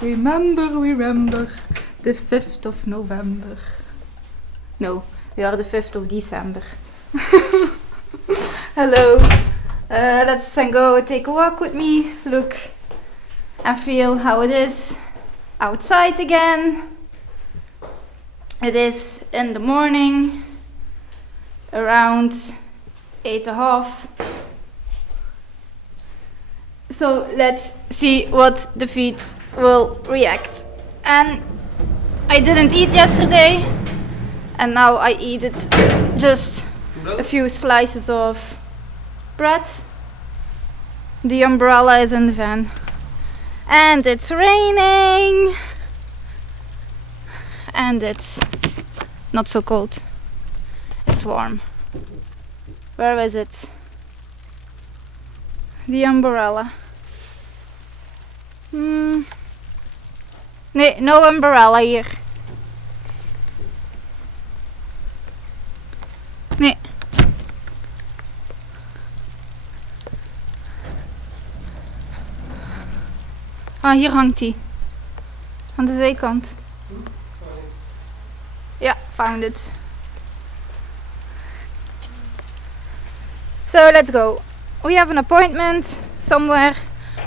Remember the 5th of November. No, we are the 5th of December. Hello. Let's go take a walk with me. Look and feel how it is outside again. It is in the morning, around 8:30. So let's see what the feet will react. And I didn't eat yesterday, and now I eat it just a few slices of bread. The umbrella is in the van, and it's raining, and it's not so cold, it's warm. Where is it? The umbrella. Nee, no umbrella hier. Nee. Ah, hier hangt hij. Aan de zijkant. Ja, found it. So let's go. We have an appointment somewhere,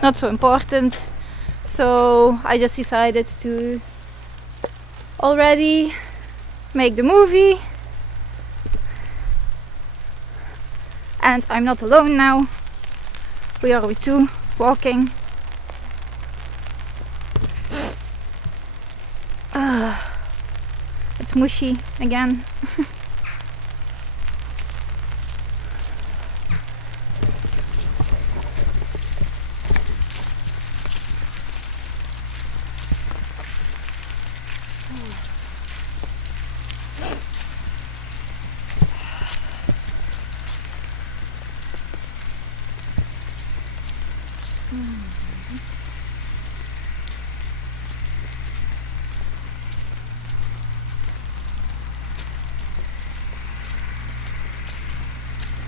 not so important. So I just decided to already make the movie. And I'm not alone now. We are with two walking. It's mushy again.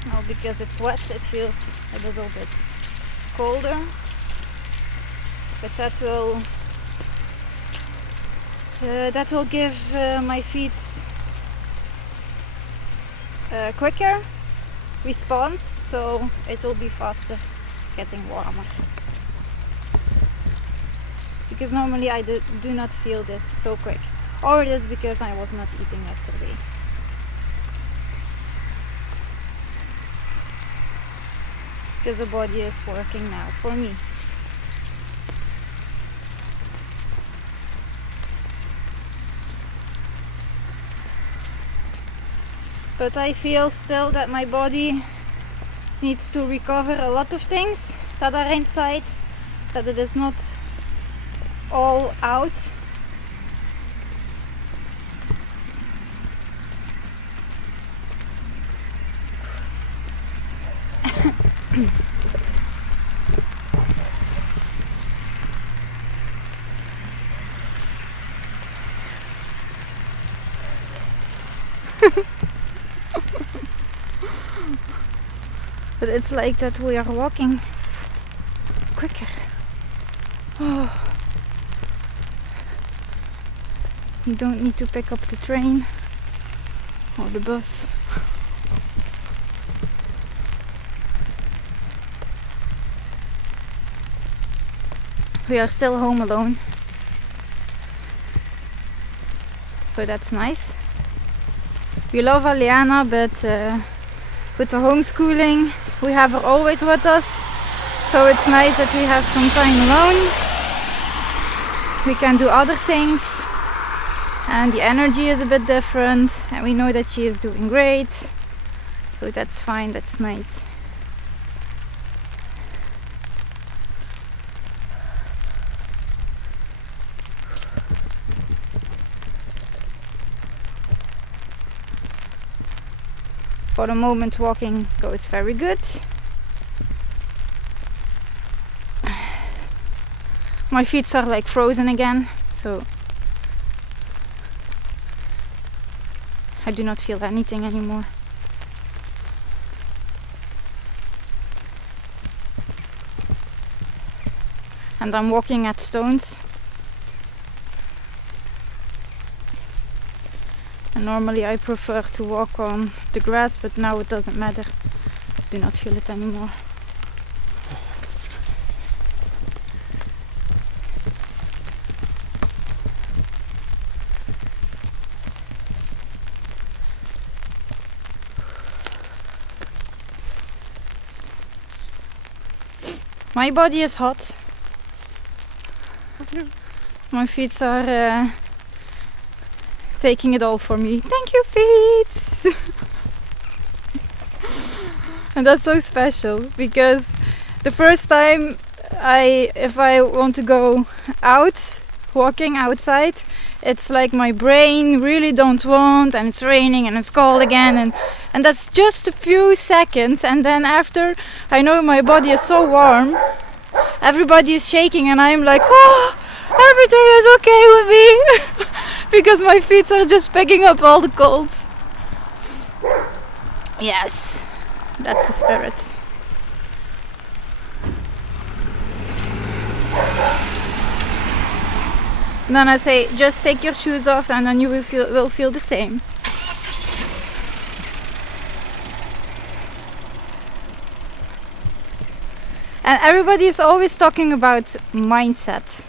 Now because it's wet, it feels a little bit colder, but that will give my feet a quicker response, so it will be faster getting warmer. Because normally I do not feel this so quick, or it is because I was not eating yesterday. Because the body is working now for me. But I feel still that my body needs to recover a lot of things that are inside, that it is not all out. But it's like that we are walking quicker. Oh. You don't need to pick up the train or the bus. We are still home alone, so that's nice. We love Aliana, but with the homeschooling we have her always with us, so it's nice that we have some time alone. We can do other things, and the energy is a bit different, and we know that she is doing great, so that's fine, that's nice. For the moment, walking goes very good. My feet are like frozen again, so I do not feel anything anymore. And I'm walking at stones, And normally I prefer to walk on the grass, but now it doesn't matter. I do not feel it anymore. My body is hot. My feet are taking it all for me. Thank you, feet! And that's so special, because the first time if I want to go out, walking outside, it's like my brain really don't want, and it's raining and it's cold again, and that's just a few seconds, and then after I know my body is so warm, everybody is shaking, and I'm like, oh, everything is okay with me. Because my feet are just picking up all the cold. Yes, that's the spirit. And then I say, just take your shoes off, and then you will feel the same. And everybody is always talking about mindset.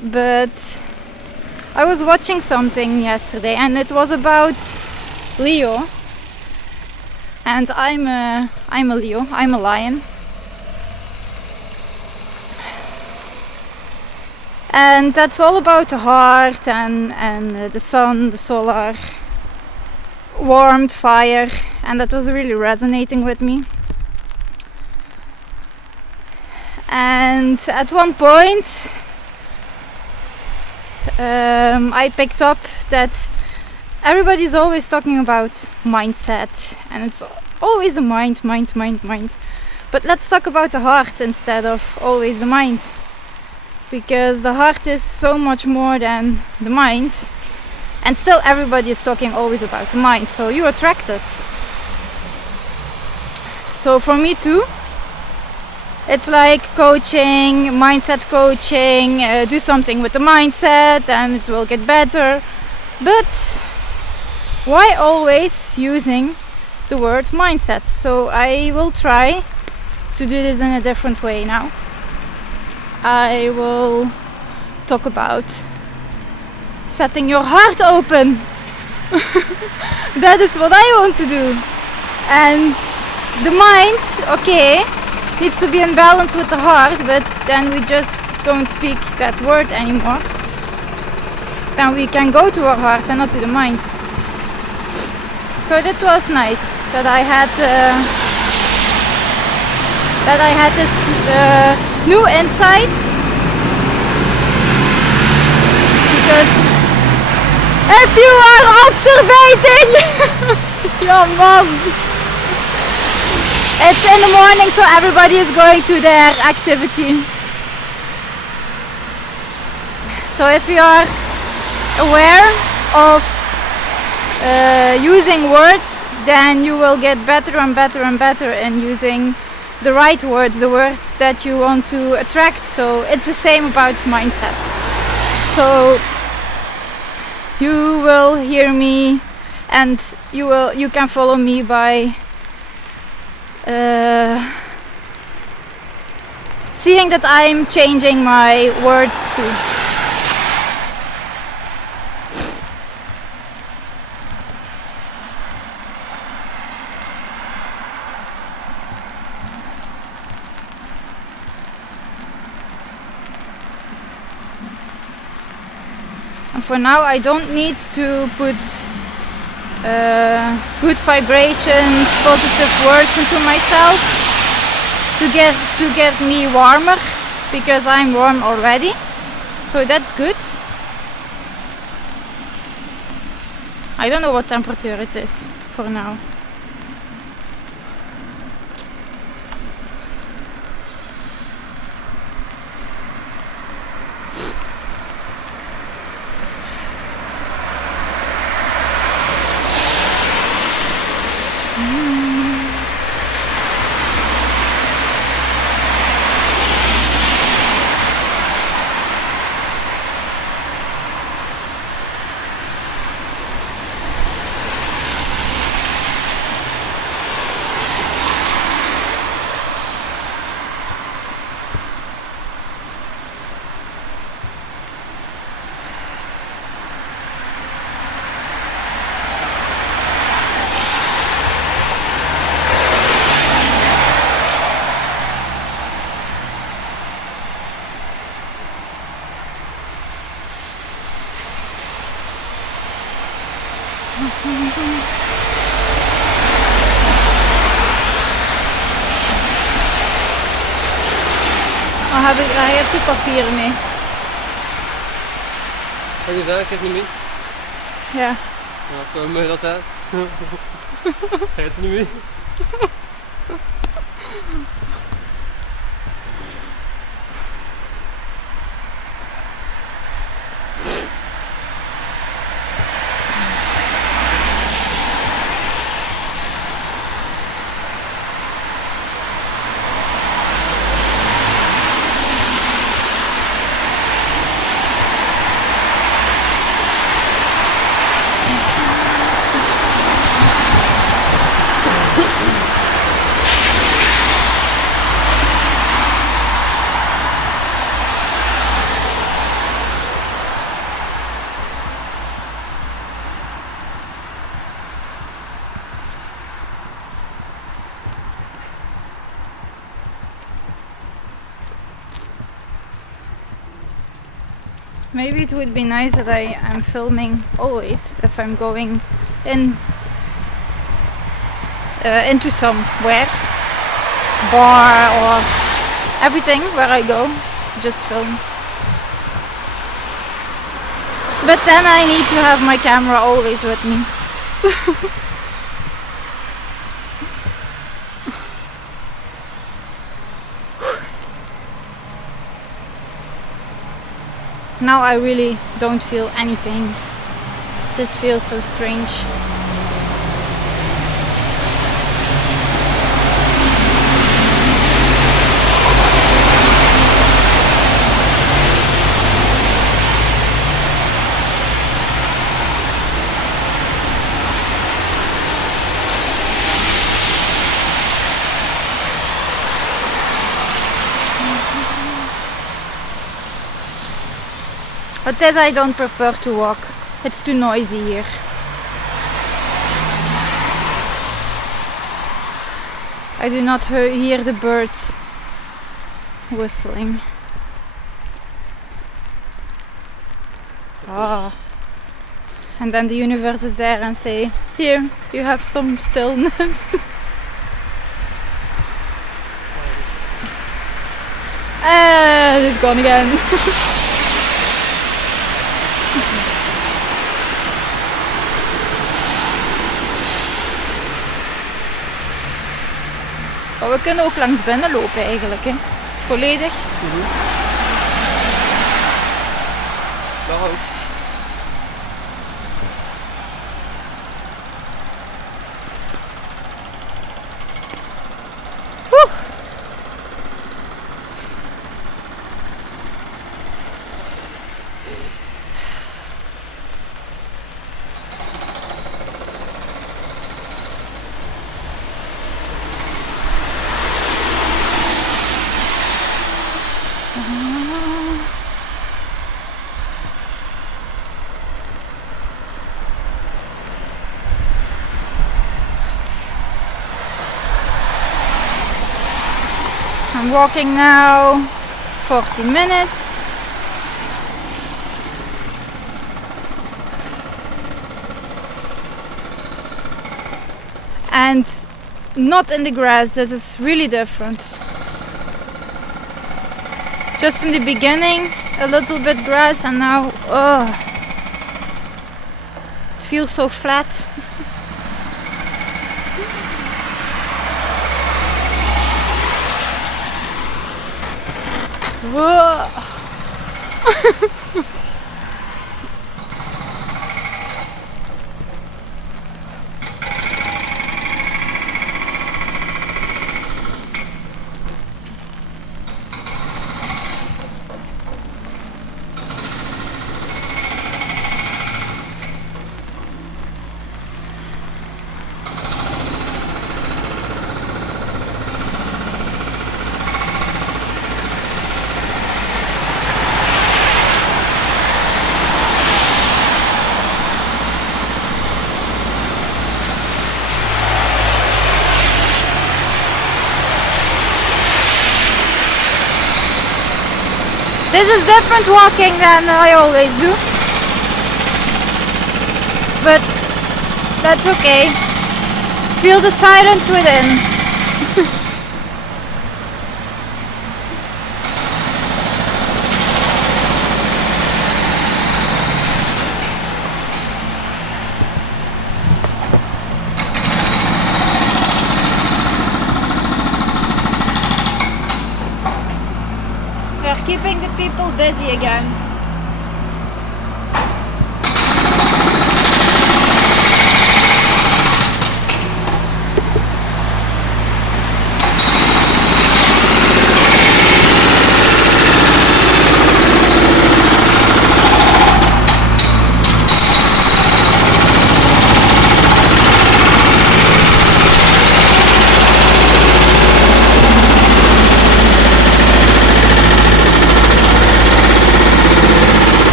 But I was watching something yesterday, and it was about Leo. And I'm a Leo. I'm a lion. And that's all about the heart and the sun, the solar, warmth, fire, and that was really resonating with me. And at one point, I picked up that everybody's always talking about mindset, and it's always a mind. But let's talk about the heart instead of always the mind. Because the heart is so much more than the mind, and still everybody is talking always about the mind, so you attract it. So for me too, it's like coaching, mindset coaching, do something with the mindset and it will get better. But why always using the word mindset? So I will try to do this in a different way now. I will talk about setting your heart open. That is what I want to do. And the mind, okay, needs to be in balance with the heart, but then we just don't speak that word anymore. Then we can go to our heart and not to the mind. So that was nice that I had this new insight, because if you are observating, yeah, mom, it's in the morning, so everybody is going to their activity. So if you are aware of using words, then you will get better and better and better in using the right words, the words that you want to attract. So it's the same about mindset. So you will hear me, and you can follow me by seeing that I'm changing my words too. For now, I don't need to put good vibrations, positive words into myself to get me warmer, because I'm warm already. So that's good. I don't know what temperature it is for now. Oh, heb je toepapieren mee? Wat is dat? Ik heb het niet mee. Ja. Ja, zo moet je dat zijn. Hij heeft het niet mee. Maybe it would be nice that I am filming always if I'm going into somewhere, bar or everything where I go, just film. But then I need to have my camera always with me. Now I really don't feel anything. This feels so strange. But this I don't prefer to walk. It's too noisy here. I do not hear the birds whistling. Ah. And then the universe is there and say, here, you have some stillness. And it's gone again. Maar we kunnen ook langs binnen lopen eigenlijk, hè. Volledig. Mag ook. I'm walking now 40 minutes. And not in the grass, this is really different. Just in the beginning, a little bit grass, and now, it feels so flat. Whoa. This is different walking than I always do. But That's okay. Feel the silence within. We're keeping the people busy again.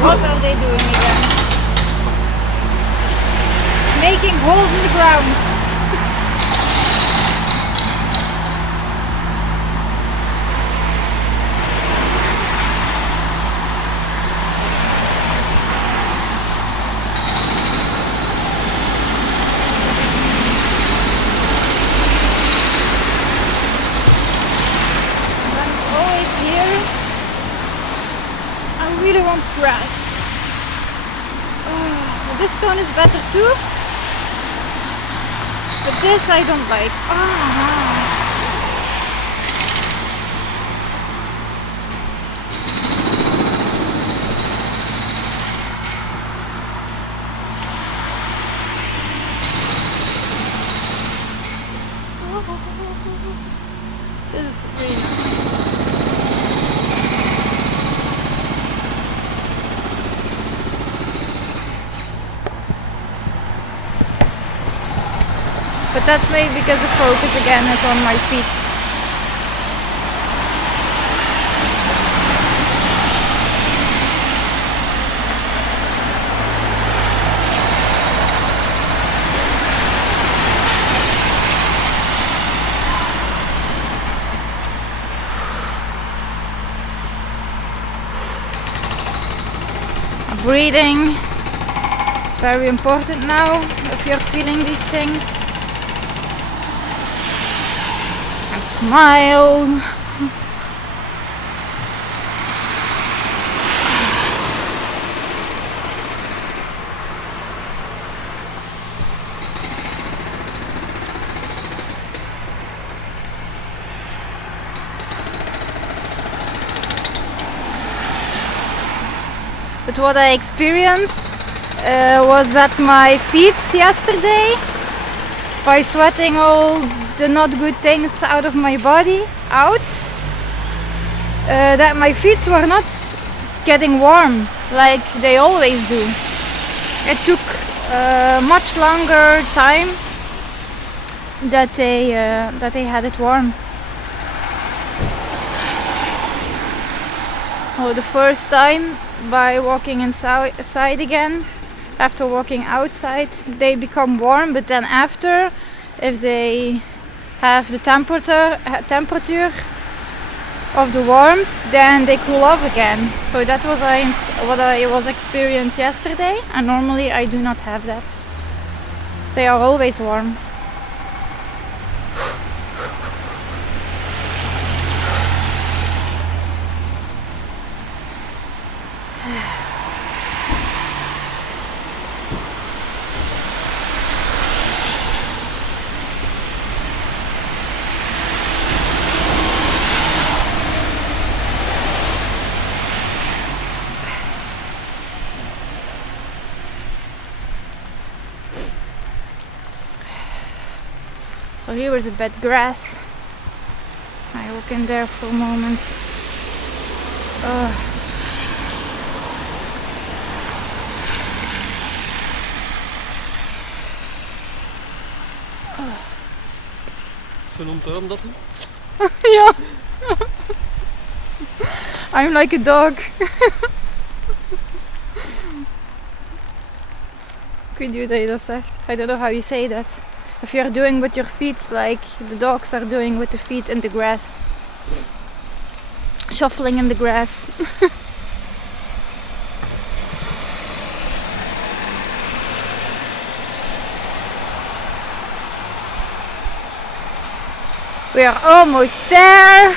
What are they doing again? Making holes in the ground. When it's always here, I really want grass. This stone is better too, but this I don't like. This is really nice. But that's maybe because the focus again is on my feet. Breathing. It's very important now if you're feeling these things. And smile. But what I experienced was that my feet yesterday, by sweating all the not good things out of my body out, that my feet were not getting warm like they always do. It took much longer time that they had it warm. Oh, the first time by walking inside again, after walking outside, they become warm, but then after, if they have the temperature of the warmth, then they cool off again. So that was what I was experienced yesterday, and normally I do not have that. They are always warm. So here is a bed grass. I walk in there for a moment. Zo noemt hem dat? Ja. I'm like a dog. Ik weet niet hoe je dat zegt. I don't know how you say that. If you're doing with your feet like the dogs are doing with the feet in the grass. Shuffling in the grass. We are almost there.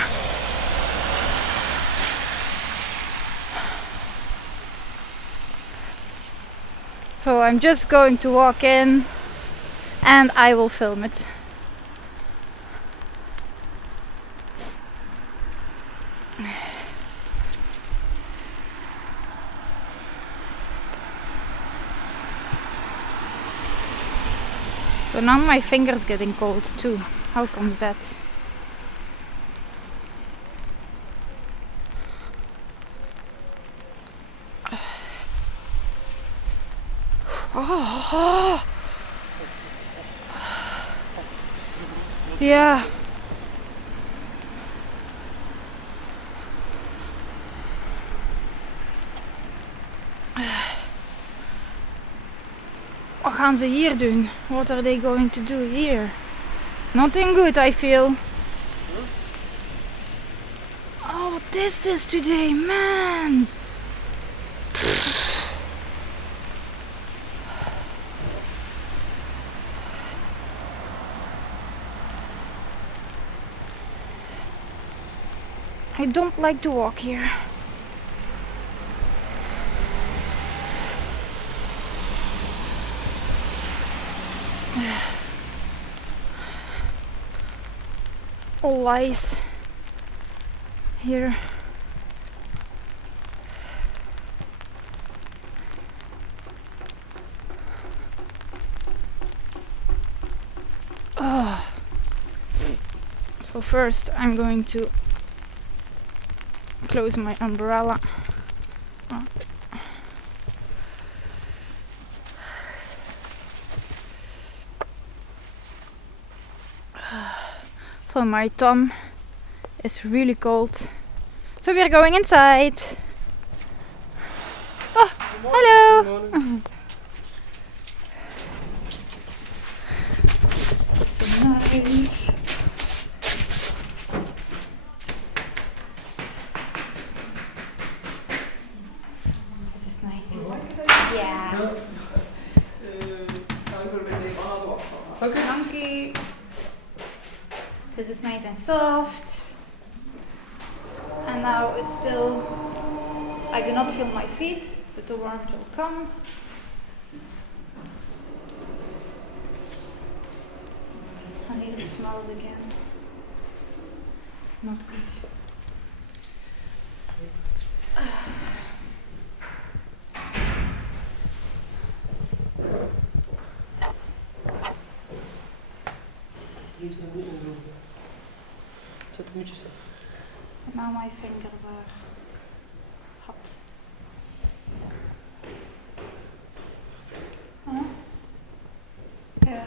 So I'm just going to walk in and I will film it. So now my fingers getting cold too. How comes that? Oh. Yeah. Wat gaan ze hier doen? What are they going to do here? Nothing good, I feel. Oh, what is this today, man? I don't like to walk here. All lies here. Oh. So first I'm going to close my umbrella. Oh. So my thumb is really cold. So we're going inside. Oh, hello! Good morning. So nice. This is nice. Yeah. Okay. Dankie. This is nice and soft. And now it's still, I do not feel my feet, but the warmth will come. And here it smells again. Not good. Now my fingers are hot. Huh? Yeah.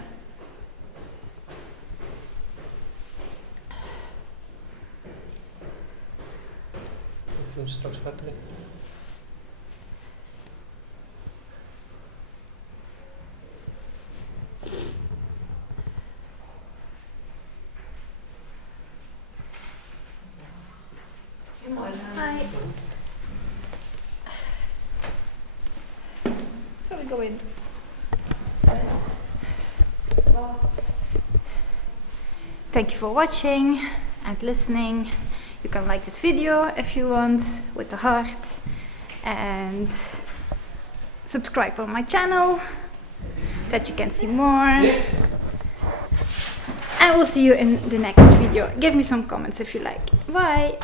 Ik wil straks water in. Hi. So we go in. Thank you for watching and listening. You can like this video if you want with the heart and subscribe on my channel that you can see more. And we'll see you in the next video. Give me some comments if you like. Bye!